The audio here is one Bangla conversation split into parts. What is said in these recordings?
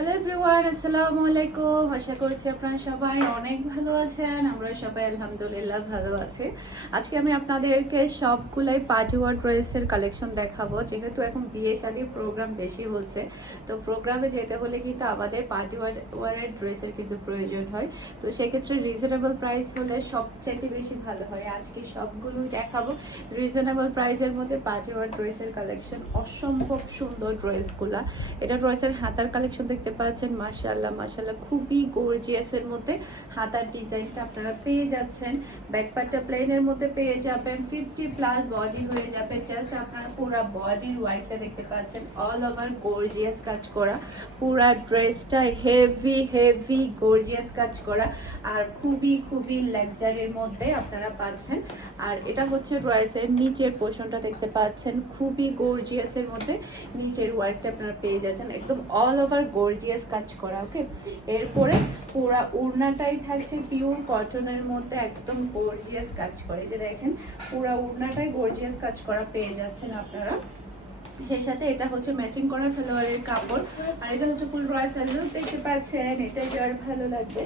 হ্যালো এভরিওয়ান আসসালামু আলাইকুম আশা করছি আপনারা সবাই অনেক ভালো আছেন। আমরা সবাই আলহামদুলিল্লাহ ভালো আছি। আজকে আমি আপনাদেরকে সবগুলাই পার্টি ওয়ার ড্রেসের কালেকশন দেখাবো। যেহেতু এখন বিয়ে শাদীর প্রোগ্রাম বেশি হচ্ছে, তো প্রোগ্রামে যেতে হলে কিন্তু আমাদের পার্টি ওয়ারের ড্রেসের কিন্তু প্রয়োজন হয়। তো সেক্ষেত্রে রিজনেবল প্রাইস হলে সবচাইতে বেশি ভালো হয়। আজকে সবগুলোই দেখাবো। রিজনেবল প্রাইসের মধ্যে পার্টি ওয়ার ড্রেসের কালেকশন অসম্ভব সুন্দর ড্রেসগুলা। এটা ড্রেসের হাতার কালেকশন দেখতে পাচ্ছেন মাশাল্লাহ মাশাল্লাহ খুবই গর্জিয়াসের মধ্যে হাতার ডিজাইনটা আপনারা পেয়ে যাচ্ছেন। ব্যাকপার্টটা প্লেনের মধ্যে পেয়ে যাবেন ফিফটি প্লাস বডি হয়ে যাবে। জাস্ট আপনারা পুরো বডির ওয়ার্কটা দেখতে পাচ্ছেন অল ওভার গর্জিয়াস কাজ করা। পুরা ড্রেসটা হেভি হেভি গর্জিয়াস কাজ করা। আর খুবই খুবই লাক্সারির মধ্যে আপনারা পাচ্ছেন। আর এটা হচ্ছে ড্রেসের নিচের পোর্শনটা দেখতে পাচ্ছেন, খুবই গর্জিয়াসের মধ্যে নিচের ওয়ার্কটা আপনারা পেয়ে যাচ্ছেন। একদম অল ওভার গর্জিয়াস কাজ করা ওকে এরপরে পুরা উড়নাটাই থাকছে পিওর কটনের মধ্যে একদম গর্জিয়াস কাজ করে। যে দেখেন, পুরা উড়নাটাই গর্জিয়াস কাজ করা পেয়ে যাচ্ছেন আপনারা। সেই সাথে এটা হচ্ছে ম্যাচিং করা সালোয়ারের কাপড়, আর এটা হচ্ছে ফুল রয় সালোয়ার দেখতে পাচ্ছেন, এটা যার ভালো লাগবে।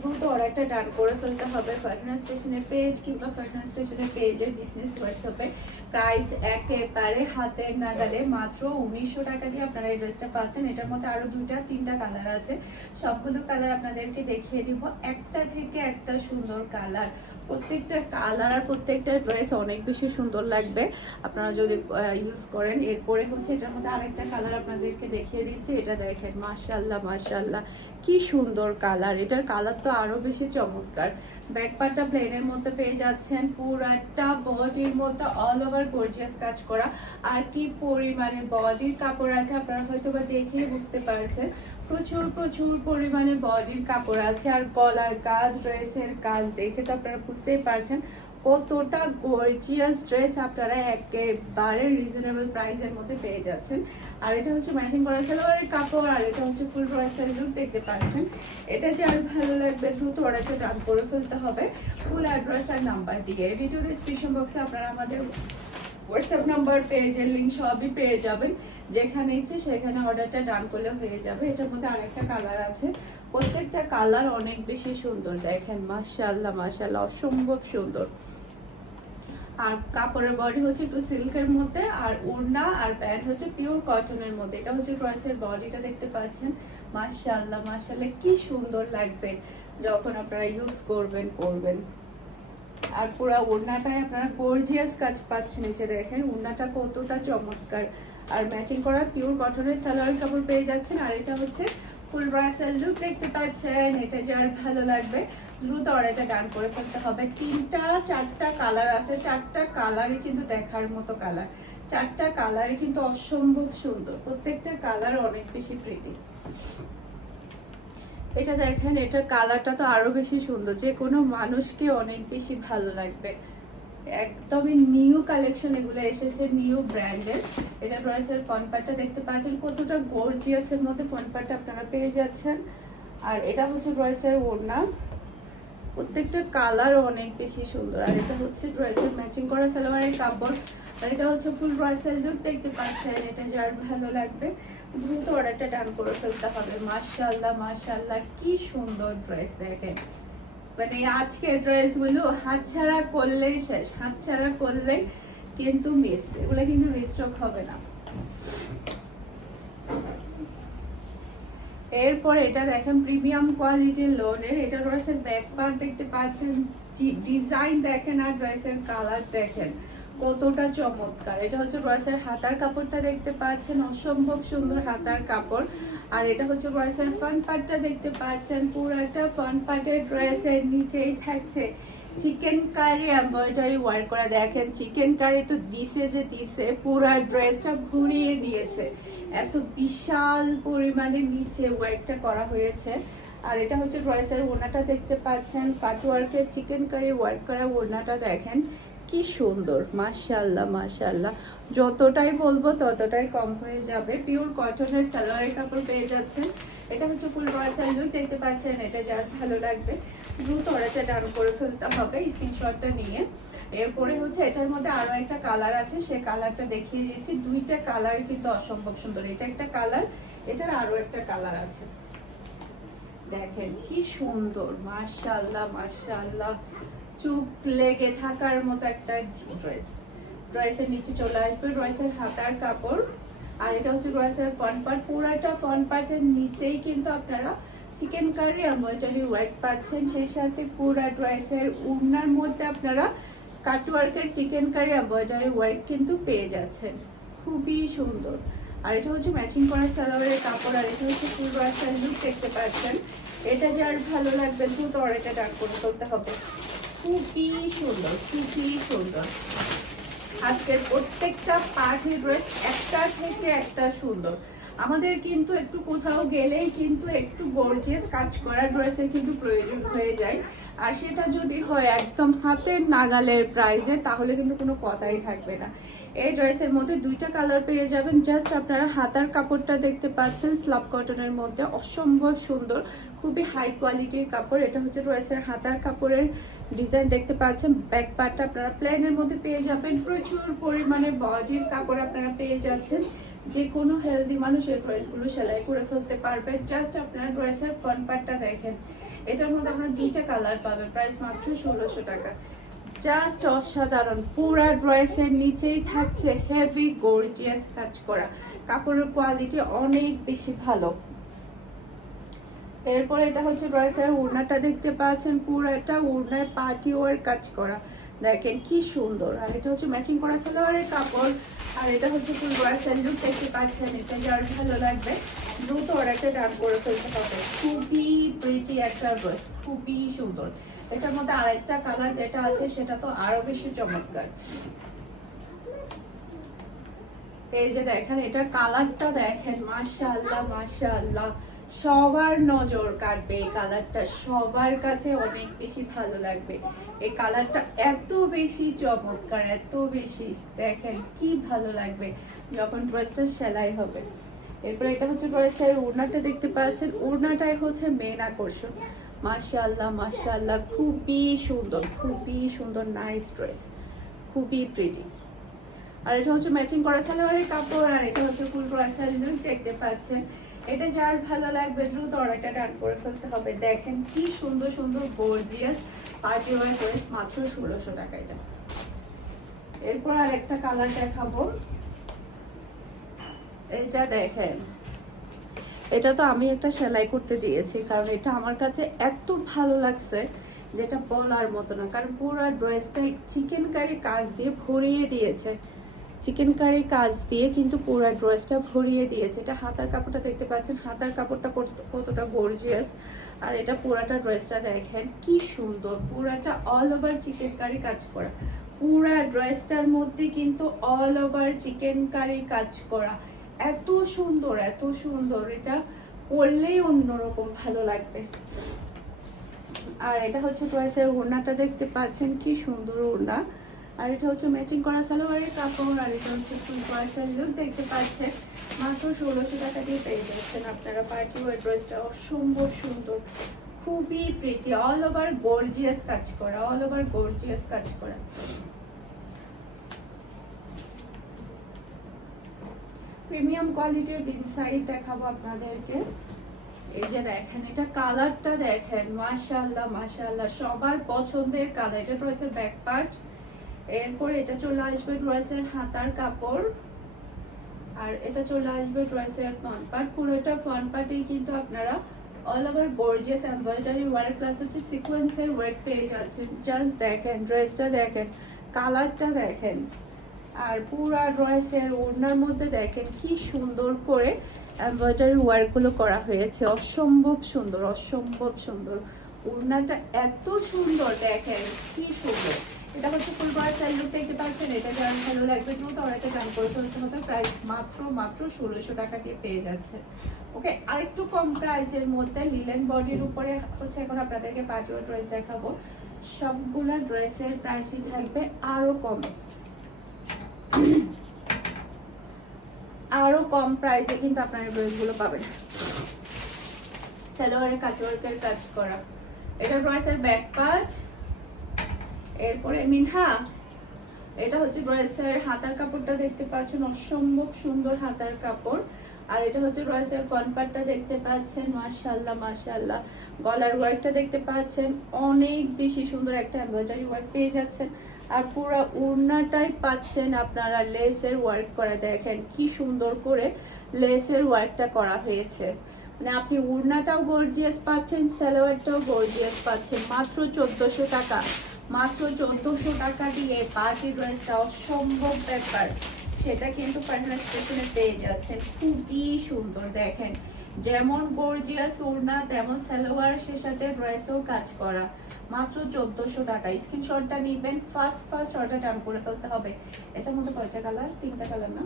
দ্রুত অর্ডারটা ডান করে ফেলতে হবে। ফার্টনার স্টেশনের পেজ কিংবা ফার্টনার স্টেশনের পেজের বিজনেস হোয়াটসঅ্যাপে প্রাইস একেবারে হাতের নাগালে মাত্র উনিশশো টাকা দিয়ে আপনারা এই ড্রেসটা পাচ্ছেন। এটার মধ্যে আরও দুইটা, তিনটা কালার আছে। সবগুলো কালার আপনাদেরকে দেখিয়ে দিব। একটা থেকে একটা সুন্দর কালার প্রত্যেকটা কালার আর প্রত্যেকটা ড্রেস অনেক বেশি সুন্দর লাগবে। আপনারা যদি ইউজ করেন, এরপরে হচ্ছে এটার মধ্যে আরেকটা কালার আপনাদেরকে দেখিয়ে দিচ্ছি। এটা দেখেন মাশাল্লাহ মাশাল্লাহ কি সুন্দর কালার এটার কালার তো আরও বেশি চমৎকার। ব্যাক পার্টটা প্লেনের মধ্যে পেয়ে যাচ্ছেন। পুরাটা বডির মধ্যে অল ওভার গর্জিয়াস কাজ করা। আর কি পরিমাণে বডির কাপড় আছে আপনারা হয়তো বা দেখেই বুঝতে পারছেন। প্রচুর প্রচুর পরিমাণে বডির কাপড় আছে। আর গলার কাজ ড্রেসের কাজ দেখে তো আপনারা বুঝতেই পারছেন। কতটা গর্জিয়াস ড্রেস আপনারা একেবারে রিজনেবল প্রাইসের মধ্যে পেয়ে যাচ্ছেন। আর এটা হচ্ছে ম্যাচিং করা সালোয়ারের কাপড়, আর এটা হচ্ছে ফুল ড্রেসের লুক দেখতে পাচ্ছেন। এটা যার ভালো লাগবে, দ্রুত অর্ডারটা ডান করে ফেলতে হবে। ফুল অ্যাড্রেস আর নাম্বার দিয়ে। ভিডিও ডিসক্রিপশন বক্সে আপনারা আমাদের হোয়াটসঅ্যাপ নাম্বার পেজের লিঙ্ক সবই পেয়ে যাবেন। যেখানে ইচ্ছে সেখানে অর্ডারটা ডান করলে হয়ে যাবে। এটার মধ্যে আরেকটা কালার আছে। প্রত্যেকটা কালার অনেক বেশি সুন্দর, দেখেন মাশাল্লাহ মাশাল্লাহ অসম্ভব সুন্দর। আর কাপড়ের বডি হচ্ছে একটু সিল্কের মধ্যে, আর ওড়না আর প্যান্ট হচ্ছে পিওর কটনের মধ্যে। এটা হচ্ছে ড্রেসের বডিটা দেখতে পাচ্ছেন। মাশাল্লাহ মাশাল্লাহ কি সুন্দর লাগবে যখন আপনারা ইউজ করবেন করবেন আর পুরো ওড়নাটায় আপনারা গর্জিয়াস কাজ পাচ্ছেন নিচে দেখেন, ওড়নাটা কতটা চমৎকার। আর ম্যাচিং করা পিওর কটনের সালোয়ার কাপড় পেয়ে যাচ্ছেন, আর এটা হচ্ছে ফুল ব্রাসেল লুক দেখতে পাচ্ছেন। এটা যার ভালো লাগবে, দ্রুত অর্ডারটা ডান করে ফেলতে হবে। তিনটা, চারটা কালার আছে, চারটা কালারই কিন্তু দেখার মতো কালার চারটা কালারই কিন্তু অসম্ভব সুন্দর। প্রত্যেকটা কালার অনেক বেশি প্রিটি এটা দেখেন, এটার কালারটা তো আরও বেশি সুন্দর। যে কোনো মানুষকে অনেক বেশি ভালো লাগবে। একদমই নিউ কালেকশন এগুলো এসেছে নিউ ব্র্যান্ডের এটা ফ্রন্ট পার্টটা দেখতে পাচ্ছেন, কতটা গর্জিয়াসের মধ্যে পার্টটা আপনারা পেয়ে যাচ্ছেন। আর এটা হচ্ছে ড্রেসের ওড়না। প্রত্যেকটা কালার অনেক বেশি সুন্দর। আর এটা হচ্ছে ড্রেসের ম্যাচিং করা সালোয়ারের কাপড়। আর এটা হচ্ছে ফুল লুক দেখতে পাচ্ছেন, এটা যার ভালো লাগবে। দ্রুত অর্ডারটা ডান করে ফেলতে হবে। কি সুন্দর ড্রেস দেখেন। মানে আজকের ড্রেসগুলো করলেই শেষ করলেই কিন্তু মিস এগুলো কিন্তু রিস্টক হবে না। এরপর এটা দেখেন প্রিমিয়াম কোয়ালিটির লোনের এটা ড্রেসের ব্যাক পার্ট দেখতে পাচ্ছেন ডিজাইন দেখেন আর ড্রেসের কালার দেখেন। কতটা চমৎকার। এটা হচ্ছে ড্রেসের হাতার কাপড়টা দেখতে পাচ্ছেন, অসম্ভব সুন্দর হাতার কাপড়। আর এটা হচ্ছে ড্রেসের ফ্রন্ট পার্টটা দেখতে পাচ্ছেন পুরাটা ফান পার্টের ড্রেসের নিচেই থাকছে। চিকেন কারি এমব্রয়ডারি ওয়ার্ক করা। দেখেন চিকেন কারি তো দিছে যে দিছে, পুরো ড্রেসটা ঘুরিয়ে দিয়েছে। এত বিশাল পরিমাণে নিচে ওয়ার্কটা করা হয়েছে। আর এটা হচ্ছে ড্রেসের ওড়নাটা দেখতে পাচ্ছেন, কাটওয়ার্কের চিকেন কারি ওয়ার্ক করা ওড়নাটা দেখেন। কি সুন্দর মাশাল্লাহ মাশাল্লাহ যতটাই বলব ততটাই কম হয়ে যাবে। পিওর কটনের সালোয়ারের কাপড় পেয়ে যাচ্ছেন। এটা হচ্ছে ফুল রয়্যাল লুক দেখতে পাচ্ছেন, এটা যার ভালো লাগবে। দ্রুত অর্ডারটা ডান করে ফেলতে হবে, স্ক্রিনশটটা নিয়ে। এরপরে হচ্ছে এটার মধ্যে আরও একটা কালার আছে, সে কালারটা দেখিয়ে দিচ্ছি। দুইটা কালার কিন্তু অসম্ভব সুন্দর। এটা একটা কালার এটার আরও একটা কালার আছে। দেখেন, কি সুন্দর, মাশাআল্লাহ মাশাআল্লাহ। চুপ লেগে থাকার মতো একটা ড্রেস ড্রেসের নিচে চলে আসবে ড্রেসের হাতার কাপড়। আর এটা হচ্ছে ড্রেসের ফ্রন্ট পার্ট পুরাটা ফ্রন্ট পার্টের নিচেই কিন্তু আপনারা চিকেন কারি ওয়ার্ক পাচ্ছেন। সেই সাথে পুরা ড্রেসের উড়নার মধ্যে আপনারা কাটওয়ার্কের চিকেন কারি এমব্রয়ডারি ওয়ার্ক কিন্তু পেয়ে যাচ্ছেন। খুবই সুন্দর। আর এটা হচ্ছে ম্যাচিং করা সালোয়ারের কাপড় আর এটা হচ্ছে ফুল রাস্তার লুক দেখতে পাচ্ছেন। এটা যার ভালো লাগবে দ্রুত অর্ডারটা ডাক করে ফেলতে হবে। খুবই সুন্দর খুবই সুন্দর। আজকের প্রত্যেকটা পার্টি ড্রেস একটা থেকে একটা সুন্দর। আমাদের কিন্তু একটু কোথাও গেলেই কিন্তু একটু গর্জিয়াস কাজ করা ড্রেসের কিন্তু প্রয়োজন হয়ে যায়। আর সেটা যদি হয় একদম হাতের নাগালের প্রাইজে তাহলে কিন্তু কোনো কথাই থাকবে না। এই ড্রেসের মধ্যে দুইটা কালার পেয়ে যাবেন। জাস্ট আপনারা হাতার কাপড়টা দেখতে পাচ্ছেন স্লাব কটনের মধ্যে। অসম্ভব সুন্দর, খুবই হাই কোয়ালিটির কাপড়। এটা হচ্ছে ড্রেসের হাতার কাপড়ের ডিজাইন দেখতে পাচ্ছেন। ব্যাক পার্টটা আপনারা প্লেনের মধ্যে পেয়ে যাবেন। প্রচুর পরিমাণে বডির কাপড় আপনারা পেয়ে যাচ্ছেন। যে কোনো হেলদি মানুষ এই ড্রেসগুলো সেলাই করে ফেলতে পারবে। জাস্ট আপনারা ড্রেসের ফ্রন্ট পার্টটা দেখেন। এটার মধ্যে আপনারা দুইটা কালার পাবেন প্রাইস মাত্র ষোলোশো টাকা। জাস্ট অসাধারণ, পুরা ড্রেসের নিচেই থাকছে হেভি গর্জিয়াস কাজ করা। কাপড়ের কোয়ালিটি অনেক বেশি ভালো। এরপর এটা হচ্ছে ড্রেসের ওড়নাটা দেখতে পাচ্ছেন পুরো একটা ওড়নায় পার্টি ওয়ার কাজ করা। দেখেন কি সুন্দর। আর এটা হচ্ছে ম্যাচিং করা সালোয়ারের কাপড়। আর এটা হচ্ছে ফুল বয়ার লুক দেখতে পাচ্ছেন, এটা যার ভালো লাগবে। দ্রুত অর্ডারটা ডান করে ফেলতে হবে। খুবই প্রিটি একটা ড্রেস খুবই সুন্দর। এটার মধ্যে আরেকটা কালার যেটা আছে, সেটা তো আরও বেশি চমৎকার। এই যে দেখেন, এটার কালারটা দেখেন, মাশাআল্লাহ মাশাআল্লাহ। সবার নজর কাটবে এই কালারটা সবার কাছে অনেক বেশি ভালো লাগবে। এই কালারটা এত বেশি চমৎকার, এত বেশি, দেখেন কি ভালো লাগবে যখন ড্রেসটা সেলাই হবে। এরপর এটা হচ্ছে ড্রেসের ওড়নাটা দেখতে পাচ্ছেন। ওড়নাটাই হচ্ছে মেন আকর্ষণ। মাশাআল্লাহ মাশাআল্লাহ, খুবই সুন্দর খুবই সুন্দর নাইস ড্রেস খুবই প্রিটি আর এটা হচ্ছে ম্যাচিং করা সালোয়ারের কাপড়, আর এটা হচ্ছে ফুল ক্রসাল লুক দেখতে পাচ্ছেন। এটা যার ভালো লাগবে, দ্রুত অর্ডারটা ডান করে ফেলতে হবে। দেখেন কি সুন্দর সুন্দর গর্জিয়াস পার্টি ওয়ার ড্রেস মাত্র ষোলোশো টাকা এটা। এরপর আর একটা কালার দেখাবো। এটা দেখেন, এটা তো আমি একটা সেলাই করতে দিয়েছি, কারণ এটা আমার কাছে এত ভালো লাগছে যেটা বলার মতো না, কারণ পুরো ড্রেসটা চিকেন কারি কাজ দিয়ে ভরিয়ে দিয়েছে। চিকেন কারি কাজ দিয়ে কিন্তু পুরো ড্রেসটা ভরিয়ে দিয়েছে। এটা হাতার কাপড়টা দেখতে পাচ্ছেন, হাতার কাপড়টা কতটা গর্জিয়াস আর এটা পুরাটা ড্রেসটা দেখেন, কি সুন্দর, পুরাটা অল ওভার চিকেন কারি কাজ করা। পুরা ড্রেসটার মধ্যে কিন্তু অল ওভার চিকেন কারি কাজ করা। এত সুন্দর এত সুন্দর। এটা পরলেই অন্যরকম ভালো লাগবে। আর এটা হচ্ছে ড্রেসের ওড়নাটা দেখতে পাচ্ছেন, কি সুন্দর ওড়না। আর এটা হচ্ছে ম্যাচিং করা সালোয়ারের কাপড়, আর এটা হচ্ছে ফুল ড্রেসের লুক দেখতে পাচ্ছেন। মাত্র ষোলোশো টাকা দিয়ে পেয়ে যাচ্ছেন আপনারা। পার্টি ওয়ার ড্রেসটা অসম্ভব সুন্দর, খুবই প্রিটি অল ওভার গর্জিয়াস কাজ করা অল ওভার গর্জিয়াস কাজ করা। প্রিমিয়াম কোয়ালিটির ইনসাইড দেখাবো আপনাদেরকে। এই যে দেখেন, এটা কালারটা দেখেন, মাশাআল্লাহ মাশাআল্লাহ, সবার পছন্দের কালার এটা রয়েছে ব্যাক পার্ট এরপর এটা চলে আসবে ড্রেসের হাতার কাপড়, আর এটা চলে আসবে ড্রেসের ফ্রন্ট পার্ট পুরোটা ফ্রন্ট পার্টেই কিন্তু আপনারা all over gorgeous embroidery work plus হচ্ছে সিকোয়েন্সের ওয়ার্ক পেয়ে যাচ্ছেন। জাস্ট দেখেন ড্রেসটা দেখেন কালারটা দেখেন, আর পুরা ড্রেসের ওড়নার মধ্যে দেখেন কি সুন্দর করে এমব্রয়ডারি ওয়ার্কগুলো করা হয়েছে। অসম্ভব সুন্দর অসম্ভব সুন্দর। ওড়নাটা এত সুন্দর দেখেন, কি সুন্দর। এটা হচ্ছে ফুল বয়ের সাইড লুক দেখতে পাচ্ছেন, এটা যার ভালো লাগবে দ্রুত অর্ডারটা ডান করে ফেলতে হবে। প্রাইস মাত্র মাত্র ষোলোশো টাকা দিয়ে পেয়ে যাচ্ছে। ওকে, আরেকটু কম প্রাইসের মধ্যে লিলেন বডির উপরে হচ্ছে এখন আপনাদেরকে পার্টিও ড্রেস দেখাবো। সবগুলা ড্রেসের প্রাইসই থাকবে আরও কম। আরও কম প্রাইসে কিন্তু আপনারা ড্রেসগুলো পাবেন। সালোয়ারে কাটওয়ার্কের কাজ করা। এটা ড্রেসের ব্যাক পার্ট এরপরে মিনহা এটা হচ্ছে ড্রেসের হাতার কাপড়টা দেখতে পাচ্ছেন, অসম্ভব সুন্দর হাতার কাপড়। আর এটা হচ্ছে রয়েসের ফ্রন্ট পার্টটা দেখতে পাচ্ছেন, মাশাআল্লাহ মাশাআল্লাহ। গলার ওয়ার্কটা দেখতে পাচ্ছেন, অনেক বেশি সুন্দর একটা এমব্রয়ডারি ওয়ার্ক পেয়ে যাচ্ছেন। আর পুরো ওড়নাটাই পাচ্ছেন আপনারা লেসের ওয়ার্ক করা দেখেন, কি সুন্দর করে লেসের ওয়ার্কটা করা হয়েছে। মানে আপনি উড়নাটাও গর্জিয়াস পাচ্ছেন, সালোয়ারটাও গর্জিয়াস পাচ্ছেন। মাত্র চোদ্দোশো টাকা। মাত্র চোদ্দোশো টাকা দিয়ে পার্টি ড্রেসটা অসম্ভব ব্যাপার। সেটা কিন্তু পার্টনার স্টেশনে পেয়ে যাচ্ছেন। খুবই সুন্দর, দেখেন। যেমন গর্জিয়াস ওড়না তেমন সালোয়ার, সে সাথে ড্রেসেও কাজ করা। মাত্র চোদ্দোশো টাকা। স্ক্রিনশটটা নিবেন। ফার্স্ট ফার্স্ট অর্ডার ডান করে ফেলতে হবে। এটার মধ্যে কয়টা কালার? তিনটা কালার না?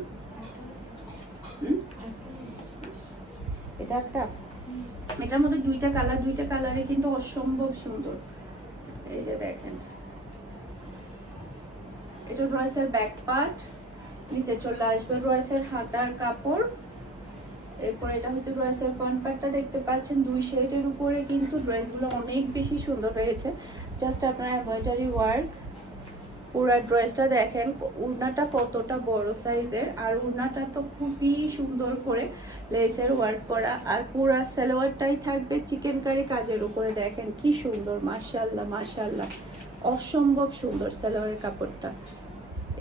এটা একটা? এটার মধ্যে দুইটা কালার দুইটা কালারে কিন্তু অসম্ভব সুন্দর। এই যে দেখেন। এটা ড্রেসের ব্যাক পার্ট নিচে চলে আসবে ড্রেসের হাতার কাপড়। এরপর এটা হচ্ছে ড্রেসের ফ্রন্ট পার্টটা দেখতে পাচ্ছেন, দুই শেডের উপরে কিন্তু ড্রেসগুলো অনেক বেশি সুন্দর হয়েছে। জাস্ট আপনারা এমব্রয়ডারি ওয়ার্ক পুরো ড্রেসটা দেখেন, উড়নাটা কতটা বড় সাইজের, আর উড়নাটা তো খুবই সুন্দর করে লেসের ওয়ার্ক করা, আর পুরা সালোয়ারটাই থাকবে চিকেন কারি কাজের উপরে। দেখেন কি সুন্দর মার্শাল্লাহ মাশাল্লাহ অসম্ভব সুন্দর সালোয়ারের কাপড়টা।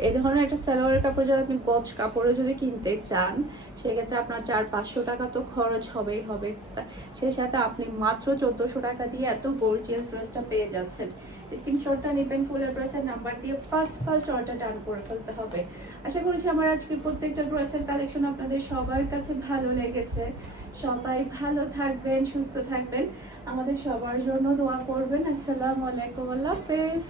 এই ধরনের একটা সালোয়ারের কাপড় যদি আপনি গজ কাপড়ে যদি কিনতে চান, সেক্ষেত্রে আপনার চার পাঁচশো টাকা তো খরচ হবেই, হবে। সেই সাথে আপনি মাত্র চোদ্দোশো টাকা দিয়ে এত গর্জিয়াস ড্রেসটা পেয়ে যাচ্ছেন। স্ক্রিনশটটা নেবেন ফুল অ্যাড্রেসের নাম্বার দিয়ে ফার্স্ট ফার্স্ট অর্ডার ডান করে ফেলতে হবে। আশা করছি আমার আজকে প্রত্যেকটা ড্রেসের কালেকশন আপনাদের সবার কাছে ভালো লেগেছে। সবাই ভালো থাকবেন, সুস্থ থাকবেন। আমাদের সবার জন্য দোয়া করবেন। আসসালামু আলাইকুম, আল্লাহ হাফেজ।